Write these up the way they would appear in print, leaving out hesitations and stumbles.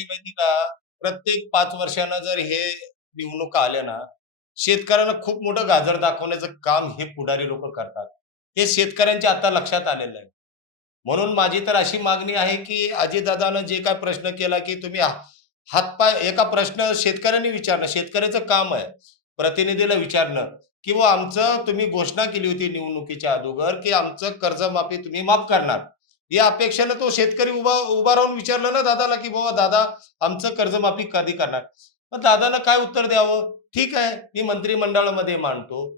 माहिती का, प्रत्येक 5 वर्षांना जर हे निवडणुका आल्या ना, शेतकऱ्यांना खूप मोठं गाजर दाखवण्याचं काम हे पुढारी लोक करतात. हे शेतकऱ्यांच्या आता लक्षात आलेलं आहे. म्हणून माझी तर अशी मागणी आहे, की अजितदादानं जे काही प्रश्न केला, की तुम्ही हातपाय एका प्रश्न शेतकऱ्यांनी विचारणं, शेतकऱ्याचं काम आहे. प्रतिनिधीला विचारणं, की "बुवा आमचं तुम्ही घोषणा केली होती निवडणुकीच्या अगोदर, की आमचं कर्जमाफी तुम्ही माफ करणार." या अपेक्षेनं तो शेतकरी उभा उभा राहून विचारलं ना दादाला, की "बाबा दादा, आमचं कर्जमाफी कधी करणार?" मग दादाला काय उत्तर द्यावं? ठीक आहे, मी मंत्रिमंडळामध्ये मांडतो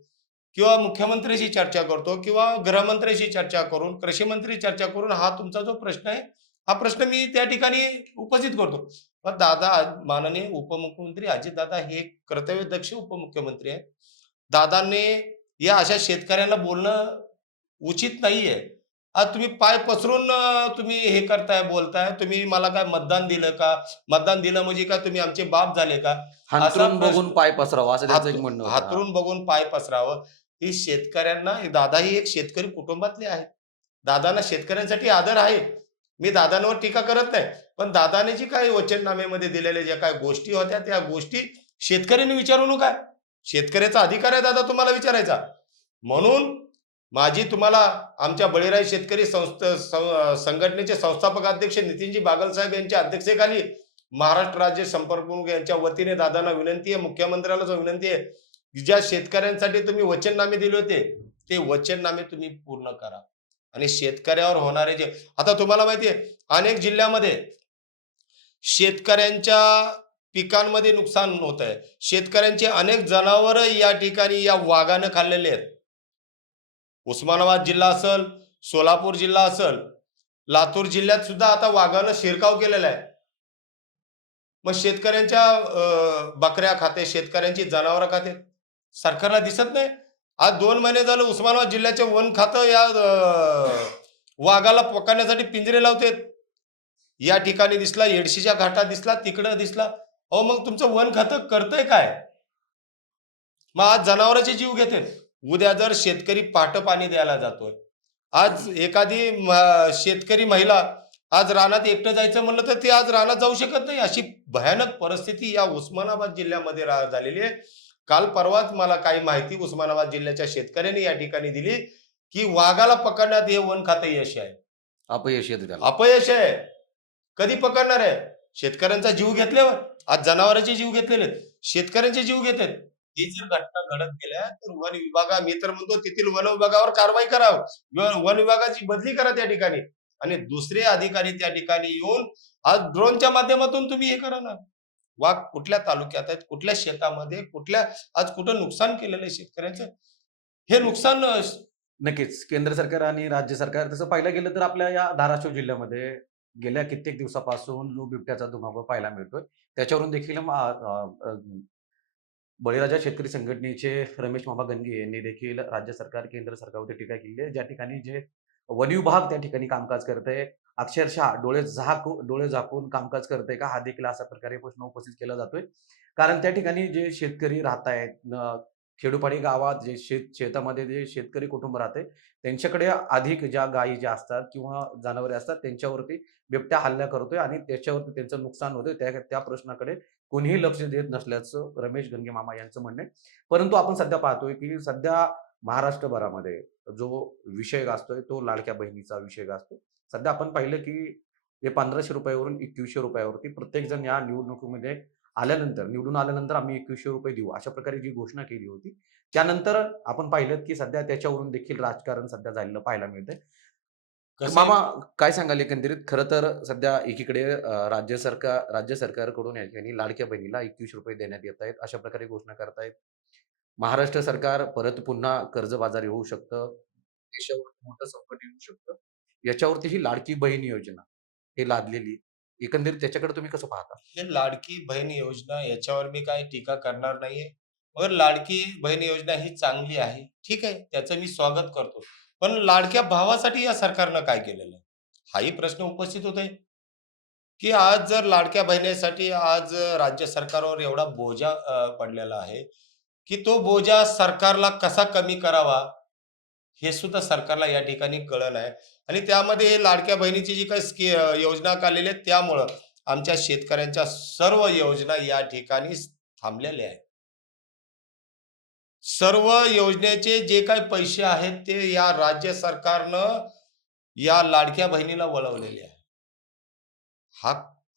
किंवा मुख्यमंत्र्यांशी चर्चा करतो किंवा गृहमंत्र्यांशी चर्चा करून, कृषी मंत्री चर्चा करून हा तुमचा जो प्रश्न आहे, हा प्रश्न मी त्या ठिकाणी उपस्थित करतो. मग दादा माननीय उपमुख्यमंत्री अजितदादा हे एक कर्तव्यदक्ष उपमुख्यमंत्री आहेत. दादांनी या अशा शेतकऱ्यांना बोलणं उचित नाहीये. आज तुम्ही पाय पसरून तुम्ही हे करताय, बोलताय. तुम्ही मला काय मतदान दिलं का? मतदान दिलं म्हणजे काय तुम्ही आमचे बाप झाले का? असा अंथरूण बघून प्रश्न पाय पसरावा असं त्यांचं एक हात म्हणणं होतं. हां. हातरून बघून पाय पसरावं. ही शेतकऱ्यांना दादा ही एक शेतकरी कुटुंबातले आहेत. दादांना शेतकऱ्यांसाठी आदर आहे. मी दादांवर टीका करत नाही. पण दादाने जी काही वचननाम्यामध्ये दिलेल्या ज्या काही गोष्टी होत्या, त्या गोष्टी शेतकऱ्यांनी विचारू नका. शेतकऱ्याचा अधिकार आहे दादा तुम्हाला विचारायचा. म्हणून माझी तुम्हाला आमच्या बळीराय शेतकरी संघटनेचे संस्थापक अध्यक्ष नितीनजी बागल साहेब यांच्या अध्यक्षतेखाली महाराष्ट्र राज्य संपर्क प्रमुख यांच्या वतीने दादांना विनंती आहे, मुख्यमंत्र्याला जो विनंती आहे, की ज्या शेतकऱ्यांसाठी तुम्ही वचननामे दिले होते, ते वचननामे तुम्ही पूर्ण करा. आणि शेतकऱ्यावर होणारे जे आता तुम्हाला माहिती आहे, अनेक जिल्ह्यामध्ये शेतकऱ्यांच्या पिकांमध्ये नुकसान होत आहे. शेतकऱ्यांची अनेक जनावरं या ठिकाणी या वाघानं खाल्लेले आहेत. उस्मानाबाद जिल्हा असेल, सोलापूर जिल्हा असेल, लातूर जिल्ह्यात सुद्धा आता वाघानं शिरकाव केलेला आहे. मग शेतकऱ्यांच्या बकऱ्या खाते, शेतकऱ्यांची जनावरं खाते. सरकारला दिसत नाही. आज 2 महिने झालं उस्मानाबाद जिल्ह्याचे वन खातं या वाघाला पकडण्यासाठी पिंजरे लावतेत. या ठिकाणी दिसला, येडशीच्या घाटात दिसला, तिकडं दिसला. अहो मग तुमचं वन खातं करतंय काय? मग आज जनावरांचे जीव घेतेत. उद्या जर शेतकरी पहाटं पाणी द्यायला जातोय. आज एखादी शेतकरी महिला आज रानात एकटं जायचं म्हणलं तर ती आज रानात जाऊ शकत नाही. अशी भयानक परिस्थिती या उस्मानाबाद जिल्ह्यामध्ये झालेली आहे. काल परवाच मला काही माहिती उस्मानाबाद जिल्ह्याच्या शेतकऱ्यांनी या ठिकाणी दिली, की वाघाला पकडण्यात हे वन खातं यश आहे. अपयश येतं त्याला. अपयश आहे. कधी पकडणार आहे? शेतकऱ्यांचा जीव घेतल्यावर. आज जनावरांचे जीव घेतलेले आहेत. शेतकऱ्यांचे जीव घेतात. ही जर घटना घडत गेल्या तर वन विभागा मी तर म्हणतो तेथील वन विभागावर कारवाई करावं. वन विभागाची बदली करा त्या ठिकाणी आणि दुसरे अधिकारी त्या ठिकाणी येऊन आज ड्रोनच्या माध्यमातून तुम्ही हे करा ना. वाघ कुठल्या तालुक्यात आहेत, कुठल्या शेतामध्ये, कुठल्या आज कुठं नुकसान केलेलं आहे शेतकऱ्यांचं. हे नुकसान नक्कीच. केंद्र सरकार आणि राज्य सरकार तसं पाहायला गेलं तर आपल्या या धाराशिव जिल्ह्यामध्ये गेल्या कित्येक दिवसापासून जो बिबट्याचा धुमाकूळ पाहायला मिळतोय. त्याच्यावरून देखील बळीराजा शेतकरी संघटनेचे रमेश मामा गंगे यांनी देखील राज्य सरकार, केंद्र सरकारवरती टीका केली आहे. ज्या ठिकाणी जे वन विभाग त्या ठिकाणी कामकाज करतंय, अक्षरशः डोळे झाकून कामकाज करतंय का? हा देखील अशा प्रकारे प्रश्न उपस्थित केला जातोय. कारण त्या ठिकाणी जे शेतकरी राहतायत, खेडोपाडी गावात जे शेतामध्ये जे शेतकरी कुटुंब राहते, त्यांच्याकडे अधिक ज्या गायी ज्या असतात किंवा जनावरे असतात, त्यांच्यावरती बिबट्या हल्ला करतोय आणि त्याच्यावरती त्यांचं नुकसान होतंय. त्या त्या प्रश्नाकडे कोणीही लक्ष देत नसल्याचं रमेश गंगे मामा यांचं म्हणणं आहे. परंतु आपण सध्या पाहतोय, की सध्या महाराष्ट्रभरामध्ये जो विषय गाजतोय, तो लाडक्या बहिणीचा विषय गाजतोय. सध्या आपण पाहिलं, की हे ₹1500 वरून ₹2100 वरती प्रत्येकजण या निवडणुकीमध्ये निवडून आल्यानंतर आम्ही ₹2100 देऊ, अशा प्रकारे जी घोषणा केली होती. त्यानंतर आपण पाहिलत, की सध्या त्याच्यावरून देखील राजकारण सध्या झालेलं पाहायला मिळतंय. तर कसं मामा काय सांगाल एकंदरीत? खरं तर सध्या एकीकडे राज्य सरकारकडून या ठिकाणी लाडक्या बहिणीला ₹2100 देण्यात येत आहेत. अशा प्रकारे घोषणा करतायत. महाराष्ट्र सरकार परत पुन्हा कर्जबाजारी होऊ शकतं. देशावर मोठं संकट येऊ शकतं. याच्यावरती ही लाडकी बहीण योजना हे लादलेली. एकंदरीत त्याच्याकडे तुम्ही कसं पाहता? हे लाडकी बहीण योजना याच्यावर मी काही टीका करणार नाहीये. मगर लाडकी बहीण योजना ही चांगली आहे. ठीक आहे, त्याचं मी स्वागत करतो. पण लाडक्या भावासाठी या सरकारनं काय केलेलं आहे? हाही प्रश्न उपस्थित होतोय, की आज जर लाडक्या बहिणीसाठी आज राज्य सरकारवर एवढा बोजा पडलेला आहे, की तो बोजा सरकारला कसा कमी करावा, हे सुद्धा सरकारला या ठिकाणी कळलं आहे. आणि त्यामध्ये हे लाडक्या बहिणीची जी काही योजना काढलेली आहे त्यामुळं आमच्या शेतकऱ्यांच्या सर्व योजना या ठिकाणी थांबलेल्या आहेत. सर्व योजनेचे जे काही पैसे आहेत ते या राज्य सरकारनं या लाडक्या बहिणीला वळवलेले आहे. हा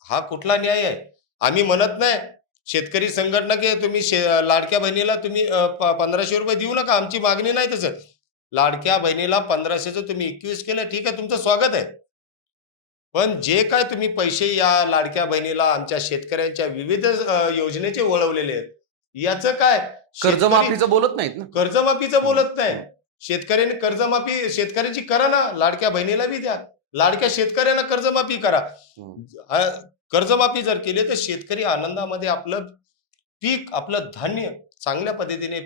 हा कुठला न्याय आहे? आम्ही म्हणत नाही, शेतकरी संघटना की तुम्ही लाडक्या बहिणीला तुम्ही ₹1500 देऊ नका. आमची मागणी नाही तसं. लाडक्या बहिणीला 1500चं तुम्ही 21 केलं, ठीक आहे, तुमचं स्वागत आहे. पण जे काय तुम्ही पैसे या लाडक्या बहिणीला आमच्या शेतकऱ्यांच्या विविध योजनेचे वळवलेले आहेत, याचं काय? शेतकरी कर्जमाफीचं बोलत नाहीत ना. कर्जमाफीचं बोलत नाही. हं. शेतकऱ्यांनी कर्जमाफी शेतकऱ्यांची करा ना, लाडक्या बहिणीला बी द्या. लाडक्या शेतकऱ्यांना कर्जमाफी करा. हं. अ, कर्जमाफी जर केली तर शेतकरी आनंदामध्ये आपलं पीक, आपलं धान्य चांगल्या पद्धतीने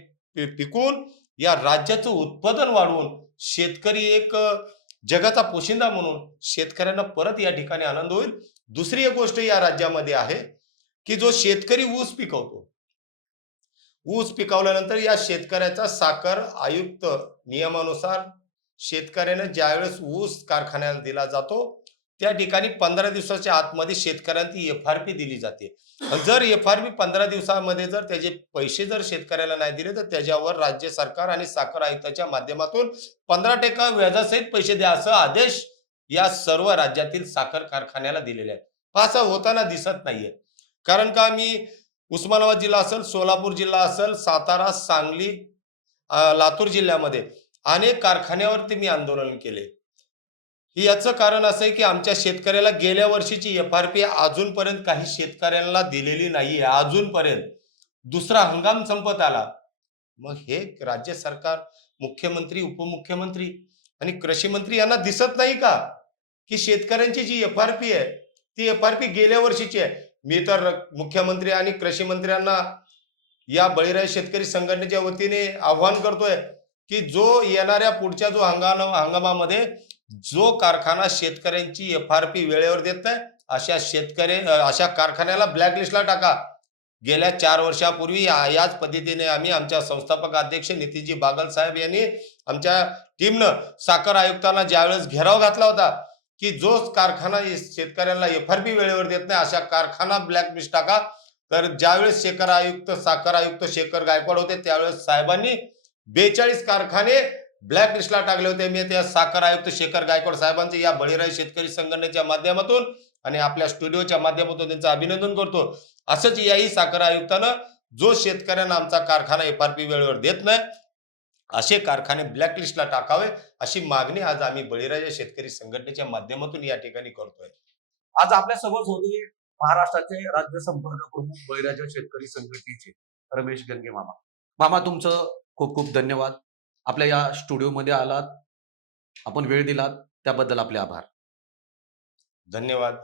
पिकवून या राज्याचं उत्पादन वाढवून शेतकरी एक जगाचा पोशिंदा म्हणून शेतकऱ्यांना परत या ठिकाणी आनंद होईल. दुसरी एक गोष्ट या राज्यामध्ये आहे, की जो शेतकरी ऊस पिकवतो, ऊस पिकवल्यानंतर या शेतकऱ्याचा साखर आयुक्त नियमानुसार शेतकऱ्याने ज्यावेळेस ऊस कारखान्याला दिला जातो, त्या ठिकाणी 15 दिवसाच्या आतमध्ये शेतकऱ्यांना ती एफ-आर-पी दिली जाते. आणि जर एफ-आर-पी 15 दिवसामध्ये जर त्याचे पैसे जर शेतकऱ्याला नाही दिले, तर त्याच्यावर राज्य सरकार आणि साखर आयुक्ताच्या माध्यमातून 15% व्याजासहित पैसे द्या, असा आदेश या सर्व राज्यातील साखर कारखान्याला दिलेले आहेत. असं होताना दिसत नाहीये. कारण का मी उस्मानाबाद जिल्हा असेल, सोलापूर जिल्हा असेल, सातारा, सांगली, लातूर जिल्ह्यामध्ये अनेक कारखान्यावरती मी आंदोलन केले. याचं कारण असं आहे, की आमच्या शेतकऱ्याला गेल्या वर्षीची एफ-आर-पी अजूनपर्यंत काही शेतकऱ्यांना दिलेली नाहीये. अजूनपर्यंत. दुसरा हंगाम संपत आला. मग हे राज्य सरकार, मुख्यमंत्री, उपमुख्यमंत्री आणि कृषी मंत्री यांना दिसत नाही का, की शेतकऱ्यांची जी एफ-आर-पी आहे, ती एफ-आर-पी गेल्या वर्षीची आहे. मी तर मुख्यमंत्री आणि कृषी मंत्र्यांना या बळीराजा शेतकरी संघटनेच्या वतीने आव्हान करतोय, की जो येणाऱ्या पुढच्या जो हंगामामध्ये जो कारखाना शेतकऱ्यांची एफ-आर-पी वेळेवर देत नाही, अशा कारखान्याला ब्लॅकलिस्टला टाका. गेल्या 4 वर्षापूर्वी याच पद्धतीने आम्ही आमच्या संस्थापक अध्यक्ष नितीनजी बागल साहेब यांनी आमच्या टीमनं साखर आयुक्तांना ज्यावेळेस घेराव घातला होता, की जो कारखाना शेतकऱ्यांना एफ-आर-पी वेळेवर देत नाही, अशा कारखाना ब्लॅकलिस्ट टाका. तर ज्यावेळेस साखर आयुक्त शेखर गायकवाड होते, त्यावेळेस साहेबांनी 42 कारखाने ब्लॅकलिस्टला टाकले होते. मी त्या साखर आयुक्त शेखर गायकवाड साहेबांचे या बळीराजा शेतकरी संघटनेच्या माध्यमातून आणि आपल्या स्टुडिओच्या माध्यमातून त्यांचं अभिनंदन करतो. असंच याही साखर आयुक्तानं जो शेतकऱ्यांना आमचा कारखाना एफ-आर-पी वेळेवर देत नाही, असे कारखाने ब्लॅकलिस्टला टाकावे, अशी मागणी आज आम्ही बळीराजा शेतकरी संघटनेच्या माध्यमातून या ठिकाणी करतोय. आज आपल्यासोबत होते महाराष्ट्राचे राज्य संपर्क प्रमुख बळीराजा शेतकरी संघटनेचे रमेश गंगे मामा. मामा, तुमचं खूप खूप धन्यवाद. आपल्या या स्टुडिओमध्ये आलात, आपण वेळ दिलात, त्याबद्दल आपले आभार. धन्यवाद.